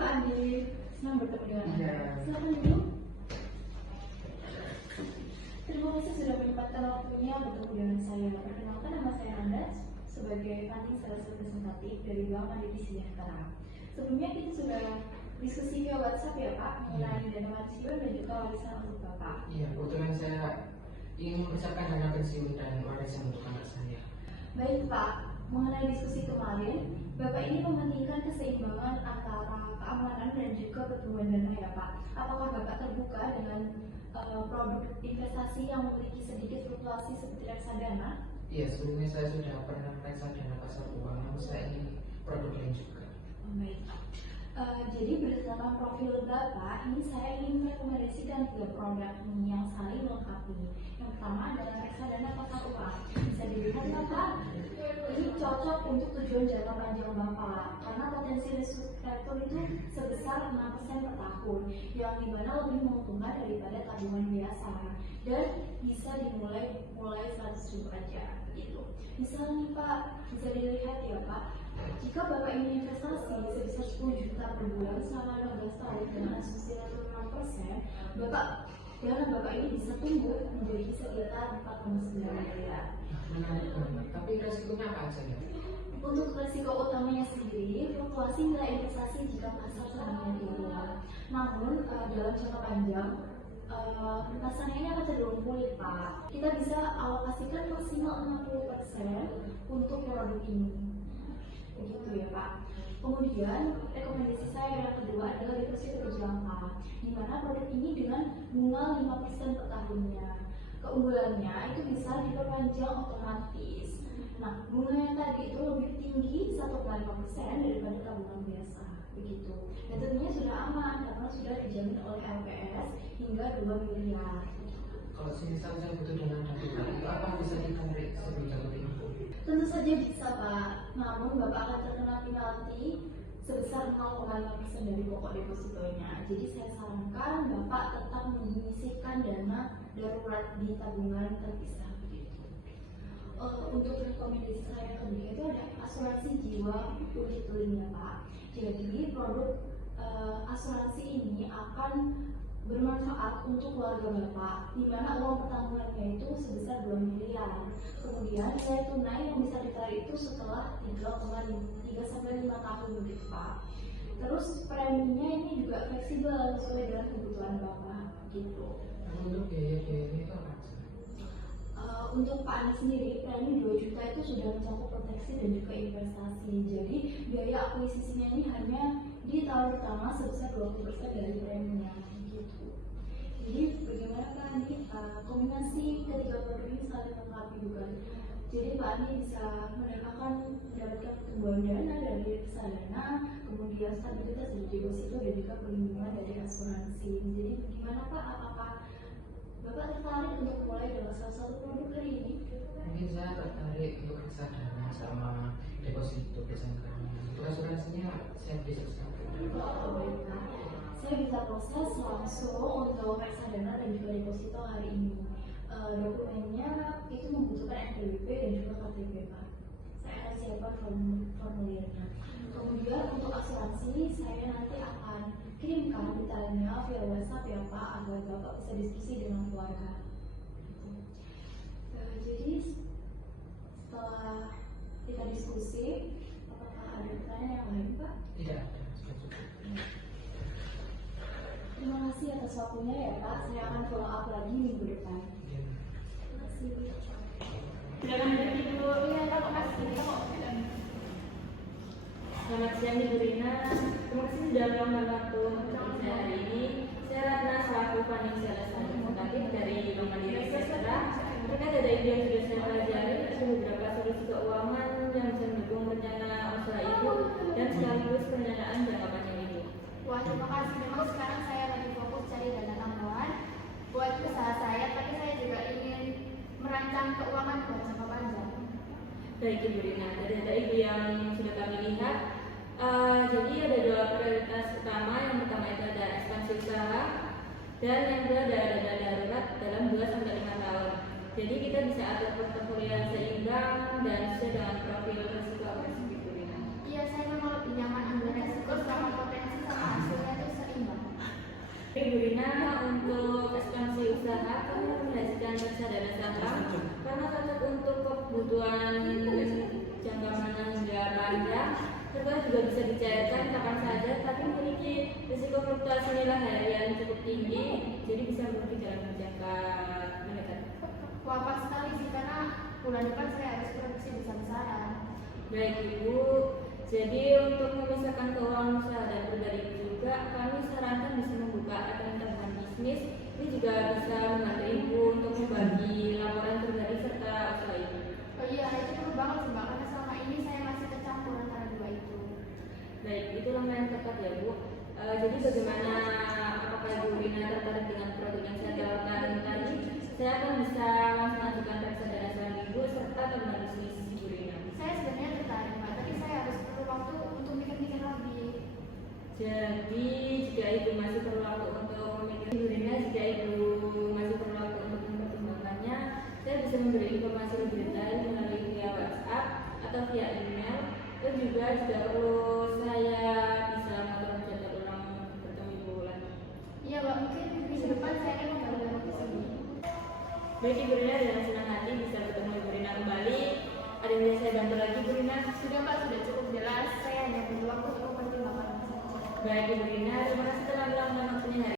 Pak Andi, senang bertemu dengan Anda. Iya. Silakan duduk. Terima kasih sudah menyempatkan waktunya bertemu dengan saya. Perkenalkan, nama saya Anda sebagai funding sales representatif dari Bank Mandiri Sejahtera. Sebelumnya kita sudah diskusi via WhatsApp ya Pak mengenai dana pensiun dan juga warisan untuk Bapak. Iya, kebetulan saya ingin mempersiapkan dana pensiun dan warisan untuk anak saya. Baik Pak, mengenai diskusi kemarin, Bapak ini mementingkan keseimbangan antara keamanan dan juga pertumbuhan dana ya Pak. Apakah Bapak terbuka dengan produk investasi yang memiliki sedikit fluktuasi seperti reksadana? Iya, sebelumnya saya sudah pernah reksadana pasar uang, namun saya ingin produk lain juga. Baik Pak. Jadi berdasarkan profil Bapak, ini saya ingin merekomendasikan 3 produk ini yang saling melengkapi. Yang pertama adalah reksadana pasar uang. Bisa dilihat Bapak, ini cocok untuk tujuan jangka panjang Bapak karena potensi return itu sebesar 6% per tahun, yang dimana lebih menguntungkan daripada tabungan biasa dan bisa dimulai 100.000 aja gitu. Misalnya nih Pak, bisa dilihat ya Pak, jika Bapak ingin investasi sebesar 10 juta per bulan selama 15 tahun dengan asumsi return 6%, dana Bapak ini bisa tumbuh menjadi sekitar 4,9 miliar. Menarik banget, tapi resikonya apa aja ya? Untuk risiko utamanya sendiri, fluktuasi nilai investasi jika pasar sahamnya turun. Namun dalam jangka panjang, rasanya ini akan cenderung pulih Pak. Kita bisa alokasikan maksimal 60% untuk produk ini. Begitu ya Pak. Kemudian rekomendasi saya yang kedua adalah deposito berjangka, di mana produk ini dengan bunga 5% per tahunnya. Keunggulannya itu bisa diperpanjang otomatis. Nah, bunganya tadi itu lebih tinggi 1,5% daripada tabungan biasa, begitu. Dan tentunya sudah aman karena sudah dijamin oleh LPS hingga 2 miliar. Kalau semisal saya butuh dana darurat, itu apa bisa ditarik sebelum itu? Tentu saja bisa Pak, namun Bapak akan terkena penalti sebesar 0,5% dari pokok depositonya. Jadi saya sarankan Bapak tetap menyisihkan dana darurat di tabungan terpisah begitu. Untuk rekomendasi saya kedua itu ada asuransi jiwa unit linknya Pak. Jadi produk asuransi ini akan bermanfaat untuk keluarga Bapak, di mana uang pertanggungannya itu sebesar 2 miliar. Kemudian nilai tunai yang bisa ditarik itu setelah 3,3-5 tahun begitu Pak. Terus preminya ini juga fleksibel sesuai dengan kebutuhan Bapak gitu. Untuk biaya-biayanya itu apa aja? Untuk Pak Anies sendiri, premi 2 juta itu sudah mencakup proteksi dan juga investasi. Jadi biaya akuisisinya ini hanya di tahun pertama sebesar 20% dari preminya gitu. Jadi bagaimana Pak Andi, kombinasi ketiga produk ini saling melengkapi bukan? Jadi Pak Andi bisa mendapatkan pertumbuhan dana dari reksadana, kemudian stabilitas dari deposito dan juga perlindungan dari asuransi. Jadi bagaimana Pak, apakah Bapak tertarik untuk mulai dengan salah satu produk hari ini? Mungkin saya tertarik untuk reksadana sama deposito berjangka. Untuk asuransinya saya bisa Baik Pak, saya bisa proses langsung untuk reksadana dan juga deposito hari ini. Dokumennya itu membutuhkan NPWP dan juga KTP Pak. Saya akan siapkan formulirnya. Kemudian untuk asuransi saya nanti akan kirimkan detailnya via WhatsApp ya Pak, agar Bapak bisa diskusi dengan keluarga. Jadi setelah kita diskusi, apakah ada pertanyaan yang lain Pak? Tidak ada. Terima kasih atas waktunya ya Pak, saya akan follow up lagi minggu depan. Iya. Terima kasih. Silakan berdiri dulu. Iya, terima kasih. Selamat siang Ibu Rina. Terima kasih sudah meluangkan waktu untuk saya hari ini. Saya Ratna selaku funding sales representatif dari Bank Mandiri Sejahtera. Terkait ada ide yang sudah saya pelajari, ada beberapa solusi keuangan yang bisa mendukung rencana usaha Ibu dan sekaligus pendanaan jangka panjang Ibu. Wah, terima kasih. Memang sekarang saya lagi fokus cari dana tambahan buat usaha saya, tapi saya juga ingin merancang keuangan buat jangka panjang. Baik Ibu Rina, dari data Ibu yang sudah kami lihat, jadi ada 2 prioritas utama. Yang pertama itu ada ekspansi usaha, dan yang kedua ada dana darurat dalam 2-5 tahun. Jadi kita bisa atur portofolio yang seimbang dan sesuai dengan profil risiko agresif Ibu Rina. Iya, saya memang lebih nyaman ambil resiko selama potensi sama serta juga bisa dicairkan kapan saja, tapi memiliki risiko fluktuasi nilai harian cukup tinggi, jadi bisa merugi dalam jangka mendekat. Wah, pas sekali sih, karena bulan depan saya harus produksi besar-besaran. Baik Ibu, jadi untuk memisahkan keuangan usaha dan pribadi juga, kami sarankan bisa membuka rekening tabungan bisnis. Ini juga bisa membantu Ibu untuk membagi laporan pribadi serta usaha Ibu. Oh iya, itu perlu banget sih Mbak, karena selama ini saya masih tercampur antara dua itu. Baik, itu langkah yang tepat ya Bu. Jadi bagaimana, apakah Ibu Rina tertarik dengan produk yang saya tawarkan tadi? Saya akan bisa langsung ajukan reksadana saham Ibu serta tabungan bisnis Ibu Rina. Saya sebenarnya tertarik Mbak, tapi saya harus perlu waktu untuk mikir-mikir lagi. Jadi jika Ibu masih perlu waktu untuk memikir Ibu Rina, jika Ibu masih perlu waktu untuk mempertimbangkannya, saya bisa memberi informasi lebih detail melalui via WhatsApp atau via email. Dan juga jika perlu saya bisa mengatur jadwal ulang bertemu Ibu lagi. Iya Mbak, mungkin minggu depan saya akan kembali lagi ke sini. Baik Ibu Rina, dengan senang hati bisa bertemu Ibu Rina kembali. Ada yang bisa saya bantu lagi Ibu Rina? Sudah Mbak, sudah cukup jelas. Saya hanya perlu waktu untuk mempertimbangkan saja. Baik Ibu Rina, terima kasih telah meluangkan waktunya hari